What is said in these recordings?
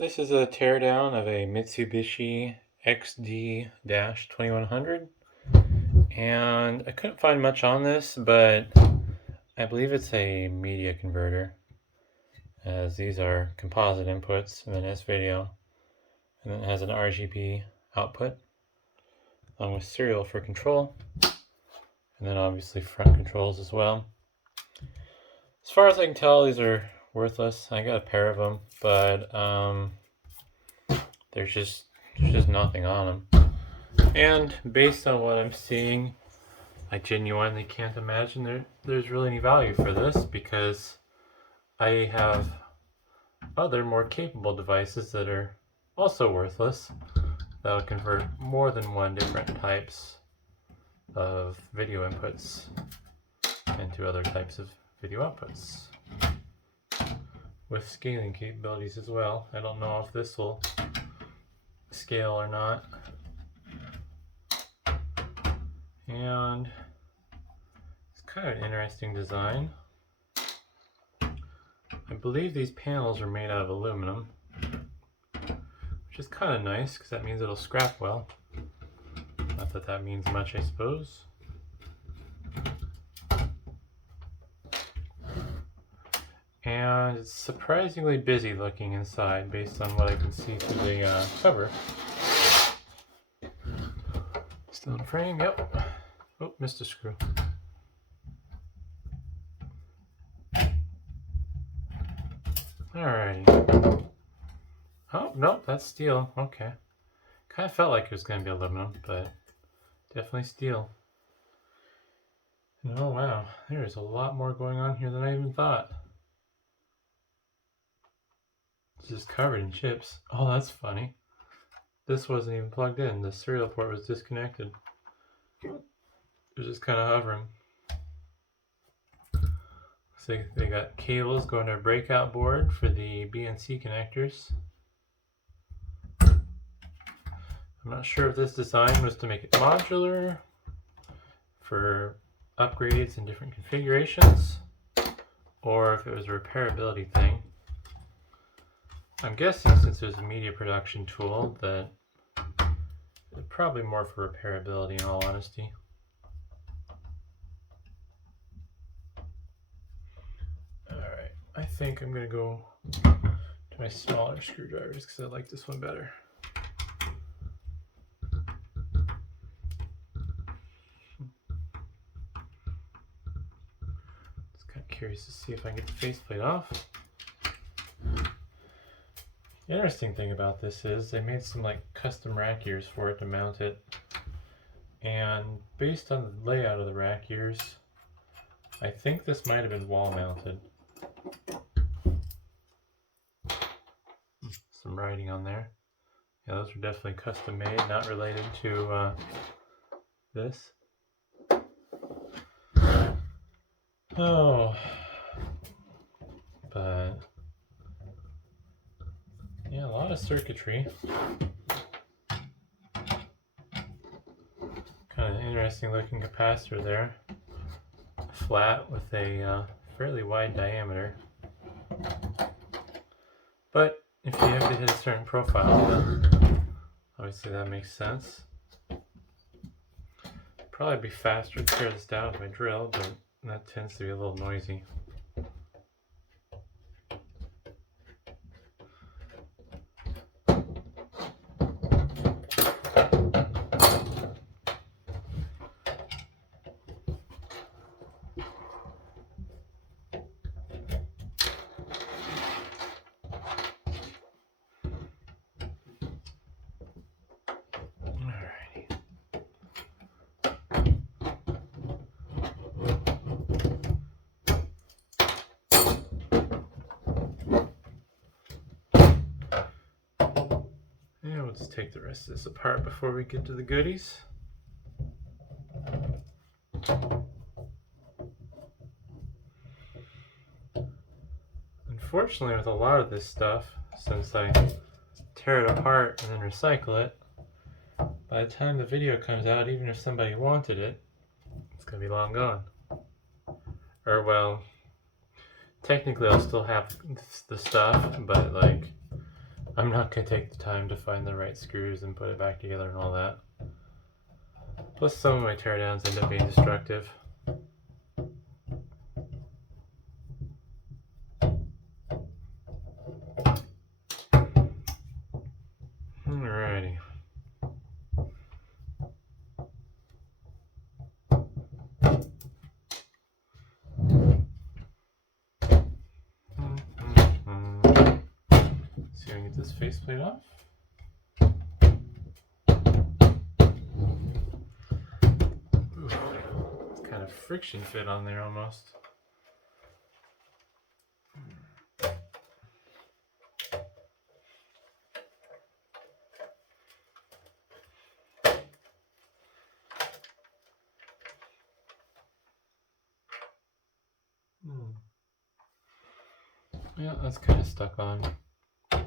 This is a teardown of a Mitsubishi XD-2100, and I couldn't find much on this, but I believe it's a media converter, as these are composite inputs in this video, and it has an RGB output, along with serial for control, and then obviously front controls as well. As far as I can tell, these are worthless. I got a pair of them, but there's just nothing on them. And based on what I'm seeing, I genuinely can't imagine there's really any value for this, because I have other more capable devices that are also worthless that'll convert more than one different types of video inputs into other types of video outputs with scaling capabilities as well. I don't know if this will scale or not. And it's kind of an interesting design. I believe these panels are made out of aluminum, which is kind of nice because that means it'll scrap well. Not that that means much, I suppose. And it's surprisingly busy looking inside based on what I can see through the cover. Still in frame, yep. Oh, missed a screw. Alrighty. Oh, nope, that's steel. Okay. Kind of felt like it was going to be aluminum, but definitely steel. And oh wow, there's a lot more going on here than I even thought. It's just covered in chips. Oh, that's funny. This wasn't even plugged in. The serial port was disconnected. It was just kind of hovering. So they got cables going to a breakout board for the BNC connectors. I'm not sure if this design was to make it modular for upgrades in different configurations, or if it was a repairability thing. I'm guessing since there's a media production tool that it's probably more for repairability, in all honesty. Alright, I think I'm going to go to my smaller screwdrivers because I like this one better. Just kind of curious to see if I can get the faceplate off. The interesting thing about this is they made some like custom rack ears for it to mount it, and based on the layout of the rack ears, I think this might have been wall mounted. Some writing on there. Yeah, those are definitely custom made, not related to this. Oh, but yeah, a lot of circuitry. Kind of interesting looking capacitor there. Flat with a fairly wide diameter. But if you have to hit a certain profile, then obviously that makes sense. Probably be faster to tear this down with my drill, but that tends to be a little noisy. And we'll just take the rest of this apart before we get to the goodies. Unfortunately, with a lot of this stuff, since I tear it apart and then recycle it, by the time the video comes out, even if somebody wanted it, it's going to be long gone. Or, well, technically I'll still have the stuff, but like I'm not going to take the time to find the right screws and put it back together and all that. Plus some of my teardowns end up being destructive. Alrighty. See if I can get this faceplate off. Ooh, it's kind of friction fit on there almost. Yeah, that's kind of stuck on. I'll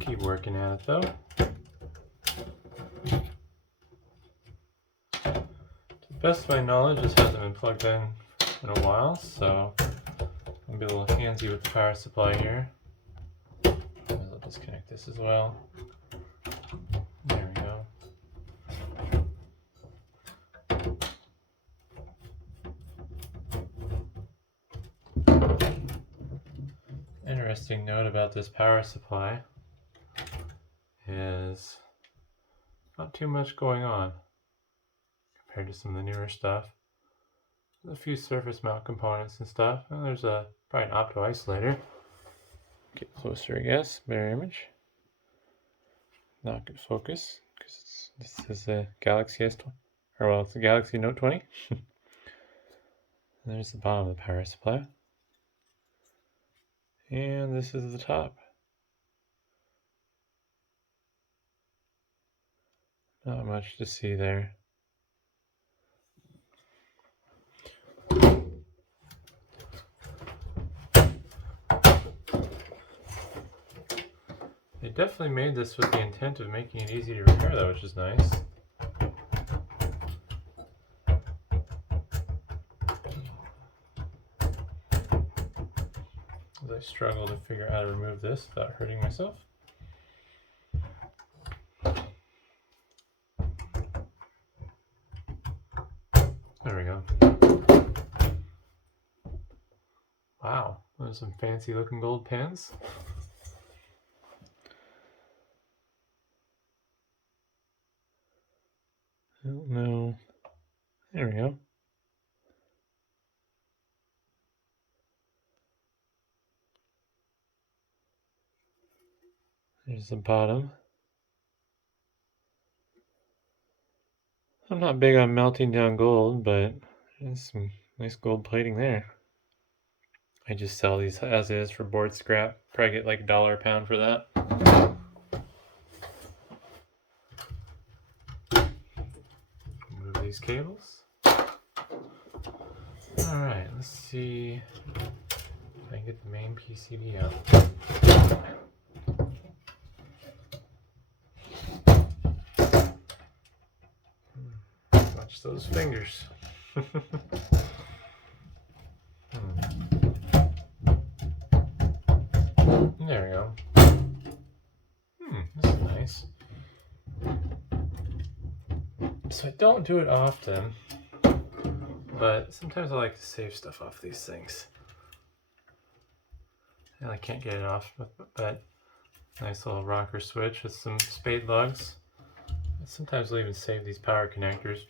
keep working at it though. To the best of my knowledge, this hasn't been plugged in a while, so I'll be a little handsy with the power supply here. I'll disconnect this as well. There we go. Interesting note about this power supply is not too much going on compared to some of the newer stuff. There's a few surface mount components and stuff, and there's probably an opto isolator. Get closer, I guess. Better image. Not good focus because this is a Galaxy S20, or well, it's a Galaxy Note 20. And there's the bottom of the power supply. And this is the top. Not much to see there. They definitely made this with the intent of making it easy to repair though, which is nice. As I struggle to figure out how to remove this without hurting myself. There we go. Wow, those are some fancy looking gold pins. I don't know. There we go. There's the bottom. I'm not big on melting down gold, but there's some nice gold plating there. I just sell these as is for board scrap. Probably get like $1 a pound for that. Move these cables. Alright, let's see if I can get the main PCB out. Watch those fingers. There we go. This is nice. So I don't do it often, but sometimes I like to save stuff off these things. And I can't get it off, but nice little rocker switch with some spade lugs. Sometimes I'll even save these power connectors,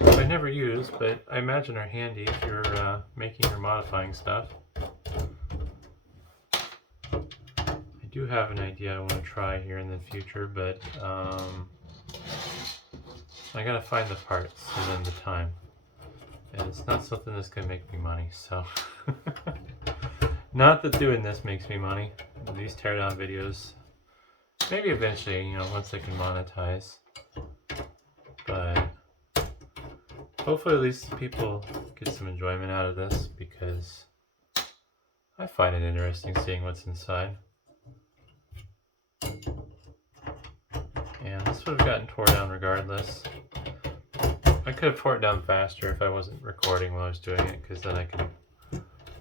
which I never use, but I imagine are handy if you're making or modifying stuff. I do have an idea I want to try here in the future, but I gotta find the parts and then the time. And it's not something that's gonna make me money, so. Not that doing this makes me money. These teardown videos, maybe eventually, you know, once I can monetize. But hopefully at least people get some enjoyment out of this, because I find it interesting seeing what's inside. And this would have gotten tore down regardless. I could have tore it down faster if I wasn't recording while I was doing it, because then I could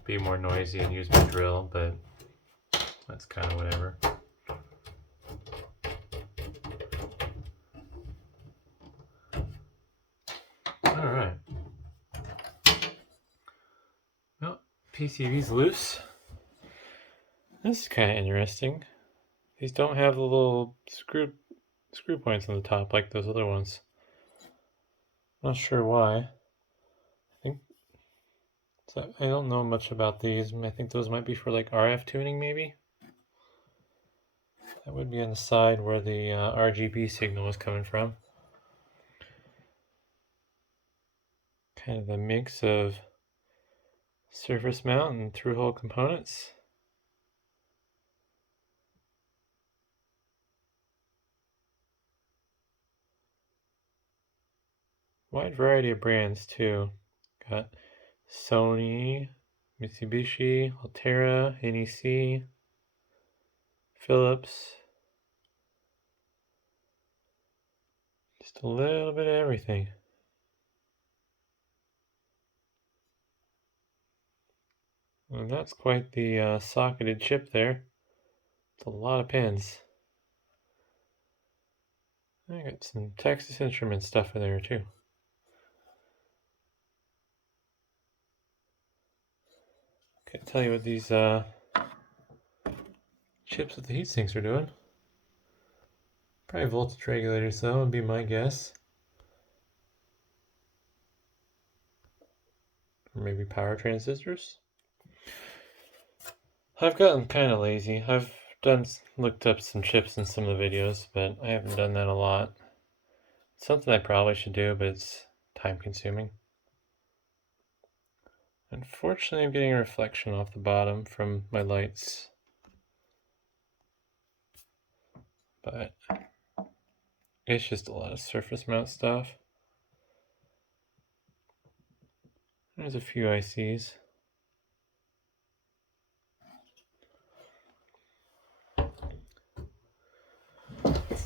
be more noisy and use my drill, but that's kind of whatever. Alright. Well, PCB's loose. This is kind of interesting. These don't have the little screw points on the top like those other ones. Not sure why. I don't know much about these. I think those might be for like RF tuning maybe. That would be on the side where the RGB signal is coming from. Kind of a mix of surface mount and through-hole components. Wide variety of brands too. Got Sony, Mitsubishi, Altera, NEC, Philips. Just a little bit of everything. And that's quite the socketed chip there. It's a lot of pins. I got some Texas Instruments stuff in there too. Can't tell you what these chips with the heat sinks are doing. Probably voltage regulators though, would be my guess. Or maybe power transistors. I've gotten kind of lazy. I've looked up some chips in some of the videos, but I haven't done that a lot. It's something I probably should do, but it's time consuming. Unfortunately, I'm getting a reflection off the bottom from my lights. But it's just a lot of surface mount stuff. There's a few ICs.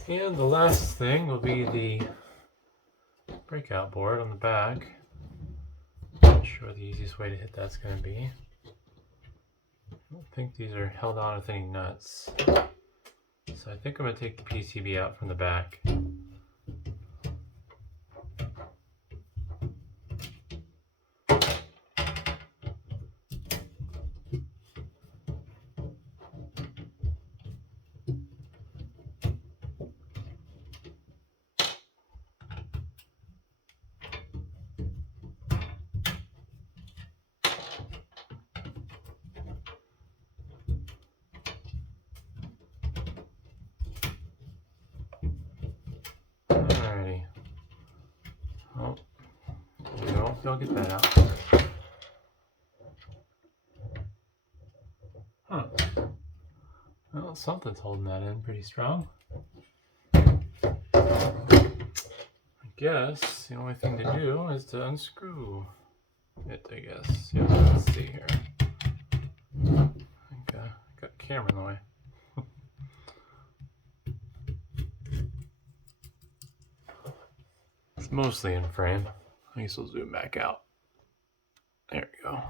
And the last thing will be the breakout board on the back. Not sure the easiest way to hit that's going to be. I don't think these are held on with any nuts. So I think I'm going to take the PCB out from the back. Alrighty. Oh, there we go. I'll get that out. Huh. Well, something's holding that in pretty strong. I guess the only thing to do is to unscrew it, I guess. Yeah, let's see here. I think I got the camera in the way. It's mostly in frame. I guess we'll zoom back out. There we go.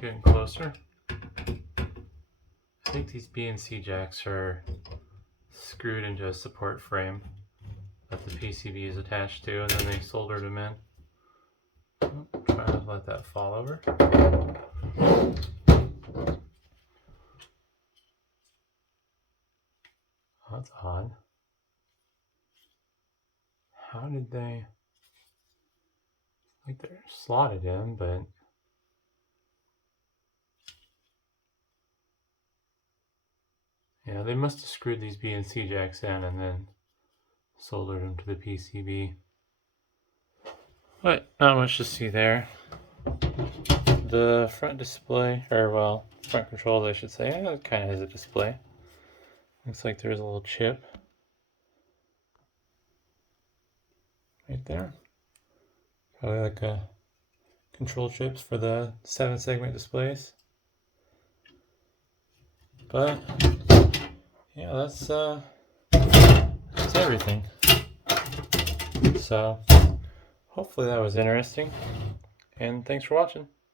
Getting closer. I think these BNC jacks are screwed into a support frame that the PCB is attached to, and then they soldered them in. Try to let that fall over. Oh, that's odd. How did they... like they're slotted in, but... yeah, they must have screwed these BNC jacks in and then soldered them to the PCB. But not much to see there. The front display, or well, front controls I should say, it kind of has a display. Looks like there's a little chip right there. Probably like a control chips for the 7-segment displays. But yeah, that's it's everything. So hopefully that was interesting, and thanks for watching.